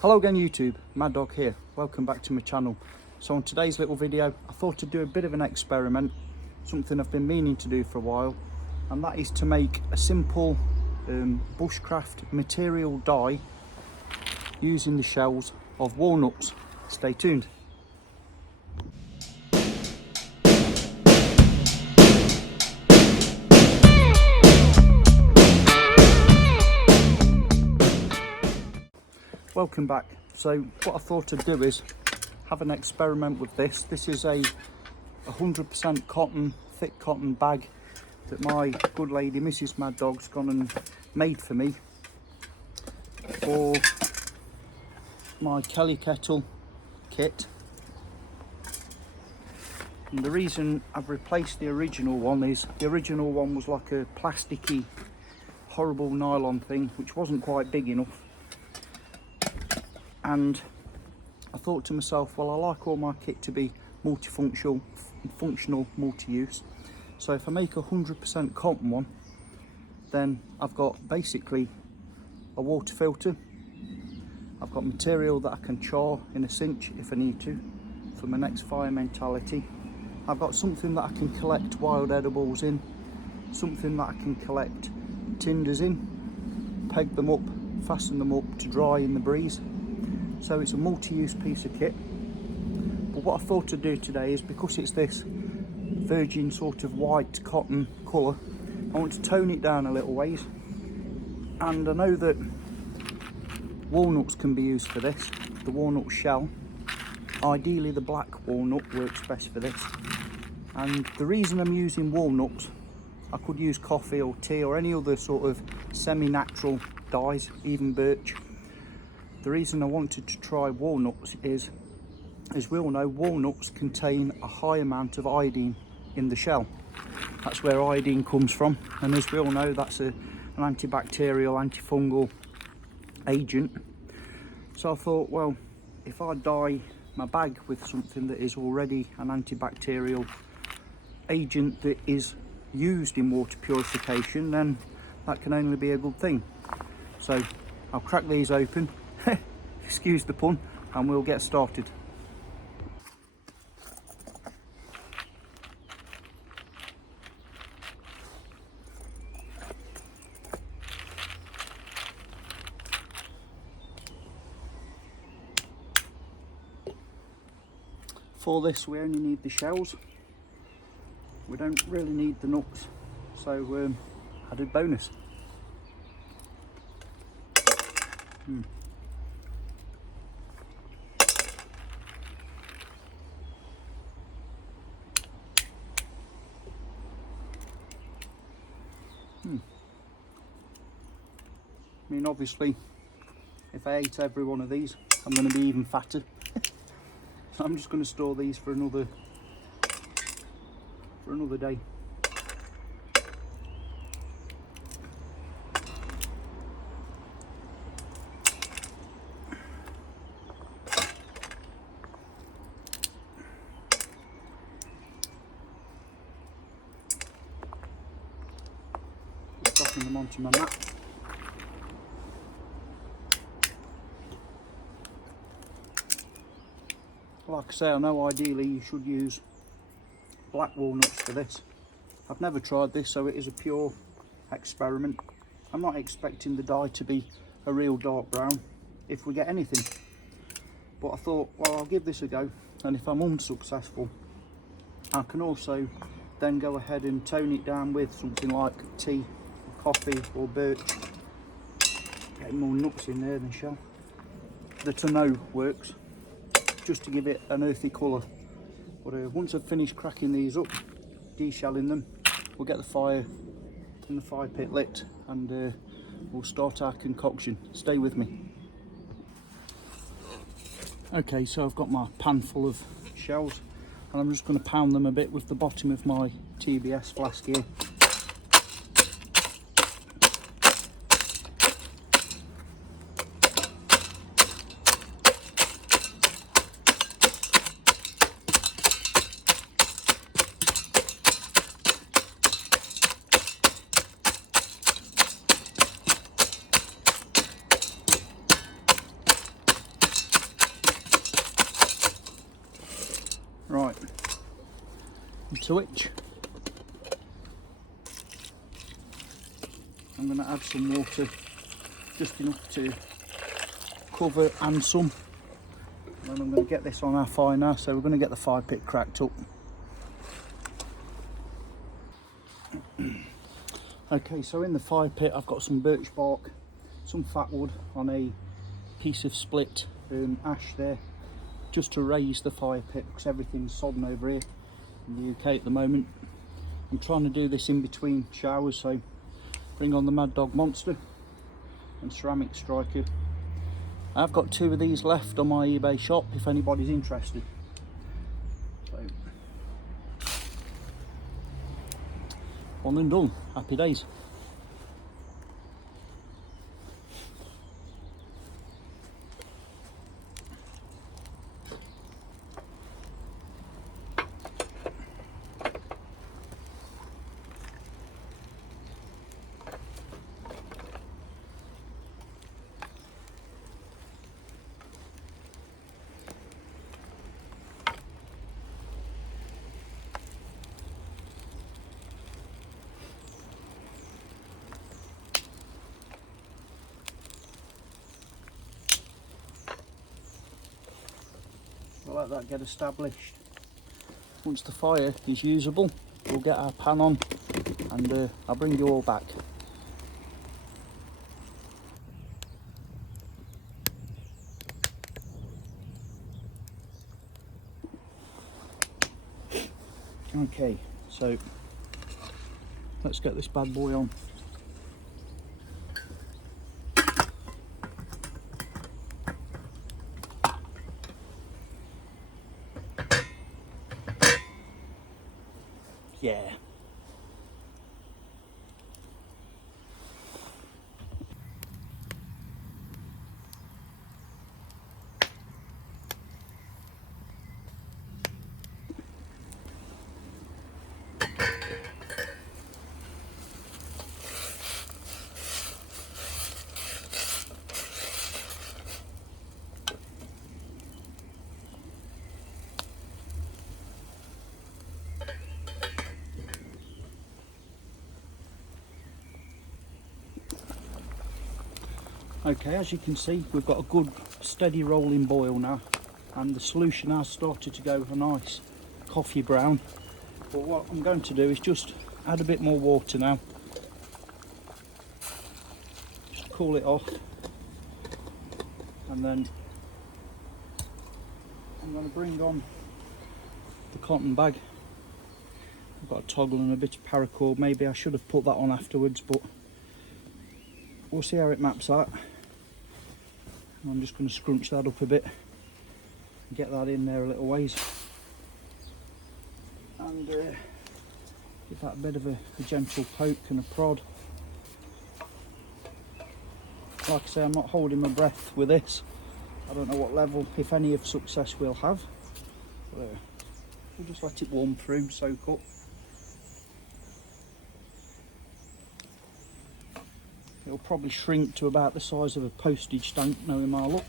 Hello again YouTube, Mad Dog here. Welcome back to my channel. So on today's little video, I thought I'd do a bit of an experiment, something I've been meaning to do for a while, and that is to make a simple bushcraft material dye using the shells of walnuts. Stay tuned. Welcome back. So what I thought I'd do is have an experiment with this. This is a 100% cotton, thick cotton bag that my good lady Mrs. Mad Dog's gone and made for me for my Kelly kettle kit. And the reason I've replaced the original one is the original one was like a plasticky, horrible nylon thing which wasn't quite big enough. And I thought to myself, well, I like all my kit to be multifunctional, functional, multi-use. So if I make a 100% cotton one, then I've got basically a water filter. I've got material that I can char in a cinch if I need to for my next fire mentality. I've got something that I can collect wild edibles in, something that I can collect tinders in, peg them up, fasten them up to dry in the breeze. So it's a multi-use piece of kit. But what I thought I'd do today is, because it's this virgin sort of white cotton colour, I want to tone it down a little ways. And I know that walnuts can be used for this, the walnut shell. Ideally the black walnut works best for this. And the reason I'm using walnuts, I could use coffee or tea or any other sort of semi-natural dyes, even birch. The reason I wanted to try walnuts is, as we all know, walnuts contain a high amount of iodine in the shell. That's where iodine comes from, and as we all know, that's an antibacterial, antifungal agent. So I thought, well, if I dye my bag with something that is already an antibacterial agent that is used in water purification, then that can only be a good thing. So I'll crack these open, excuse the pun, and we'll get started. For this we only need the shells, we don't really need the nuts, so added bonus. I mean, obviously, if I ate every one of these, I'm going to be even fatter. So I'm just going to store these for another day. Dropping them onto my mat. Like I say, I know ideally you should use black walnuts for this. I've never tried this, so it is a pure experiment. I'm not expecting the dye to be a real dark brown, if we get anything. But I thought, well, I'll give this a go, and if I'm unsuccessful, I can also then go ahead and tone it down with something like tea, or coffee, or birch. Getting more nuts in there than shell. That I know works, just to give it an earthy colour. But once I've finished cracking these up, deshelling them, we'll get the fire in the fire pit lit, and we'll start our concoction. Stay with me. Okay, so I've got my pan full of shells, and I'm just going to pound them a bit with the bottom of my TBS flask here. Right, to which I'm going to add some water, just enough to cover and some. And then I'm going to get this on our fire now, so we're going to get the fire pit cracked up. Okay, so in the fire pit I've got some birch bark, some fat wood on a piece of split ash there, just to raise the fire pit because everything's sodden over here in the UK at the moment. I'm trying to do this in between showers, so bring on the Mad Dog Monster and ceramic striker. I've got 2 of these left on my eBay shop if anybody's interested. So, one and done, happy days. We'll let that get established. Once the fire is usable, we'll get our pan on and I'll bring you all back. Okay, so let's get this bad boy on. Yeah. Okay, as you can see, we've got a good steady rolling boil now, and the solution has started to go a nice coffee brown. But what I'm going to do is just add a bit more water now, just cool it off, and then I'm going to bring on the cotton bag. I've got a toggle and a bit of paracord. Maybe I should have put that on afterwards, but we'll see how it maps out. I'm just going to scrunch that up a bit and get that in there a little ways, and give that a bit of a gentle poke and a prod. Like I say, I'm not holding my breath with this. I don't know what level, if any, of success we'll have. But, we'll just let it warm through, soak up. It'll probably shrink to about the size of a postage stamp, knowing my luck.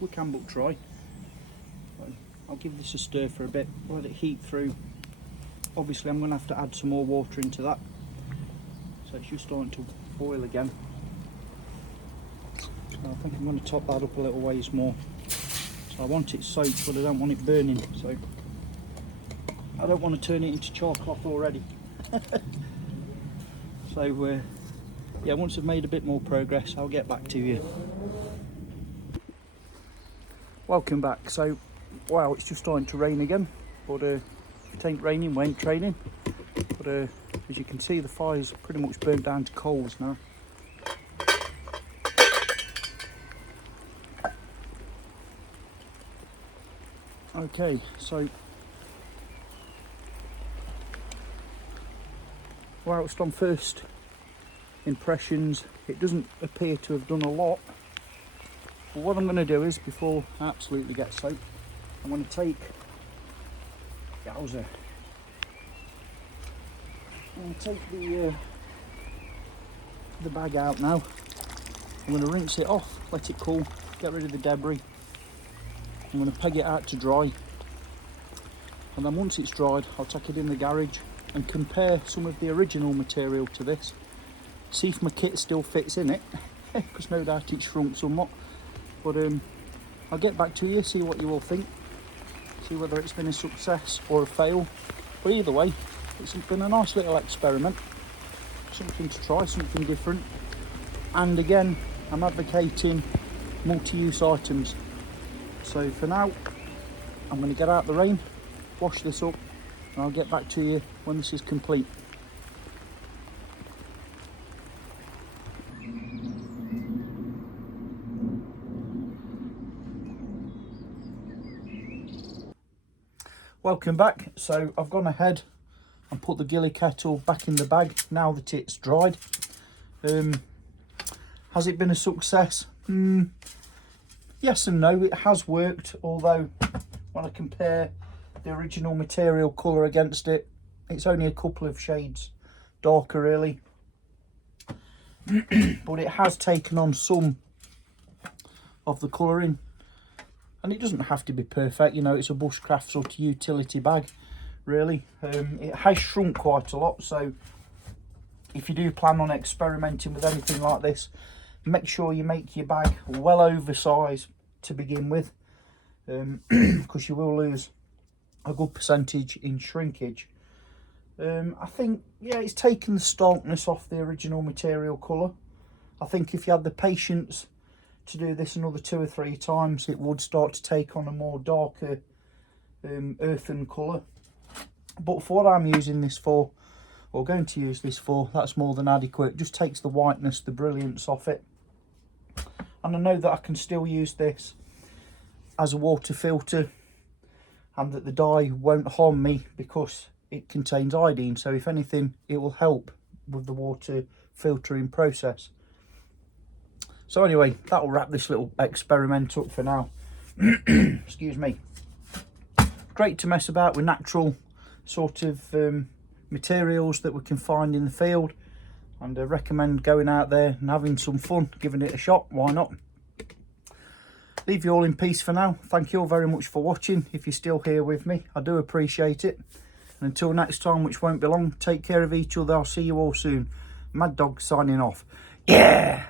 We can but try. So I'll give this a stir for a bit, let it heat through. Obviously I'm going to have to add some more water into that. So it's just starting to boil again. So I think I'm going to top that up a little ways more. So I want it soaked, but I don't want it burning. So I don't want to turn it into char cloth already. So yeah, once I've made a bit more progress, I'll get back to you. Welcome back. So, wow, it's just starting to rain again, but if it ain't raining, we ain't training. But as you can see, the fire's pretty much burnt down to coals now. Okay, so whilst on first impressions, it doesn't appear to have done a lot. But what I'm going to do is, before I absolutely get soaked, I'm going to take Yowza. I'm going to take the bag out now, I'm going to rinse it off, let it cool, get rid of the debris. I'm going to peg it out to dry, and then once it's dried I'll take it in the garage and compare some of the original material to this, see if my kit still fits in it, because no doubt it's shrunk somewhat. But I'll get back to you, see what you all think, see whether it's been a success or a fail. But either way, it's been a nice little experiment, something to try, something different. And again, I'm advocating multi-use items. So for now, I'm going to get out the rain, wash this up, and I'll get back to you when this is complete. Welcome back. So I've gone ahead and put the ghillie kettle back in the bag now that it's dried. Has it been a success? Yes and no, it has worked, although when I compare the original material colour against it, it's only a couple of shades darker really. But it has taken on some of the colouring, and it doesn't have to be perfect, you know, it's a Bushcraft sort of utility bag really. It has shrunk quite a lot, so if you do plan on experimenting with anything like this, make sure you make your bag well oversized to begin with, because you will lose a good percentage in shrinkage. I think, yeah, it's taken the starkness off the original material colour. I think if you had the patience to do this another 2 or 3 times, it would start to take on a more darker earthen colour. But for what I'm using this for, or going to use this for, that's more than adequate. It just takes the whiteness, the brilliance off it. And I know that I can still use this as a water filter, and that the dye won't harm me because it contains iodine. So if anything, it will help with the water filtering process. So anyway, that will wrap this little experiment up for now. Excuse me. Great to mess about with natural sort of materials that we can find in the field, and I recommend going out there and having some fun, giving it a shot. Why not? Leave you all in peace for now. Thank you all very much for watching. If you're still here with me, I do appreciate it. And until next time, which won't be long, take care of each other. I'll see you all soon. Mad Dog signing off. Yeah!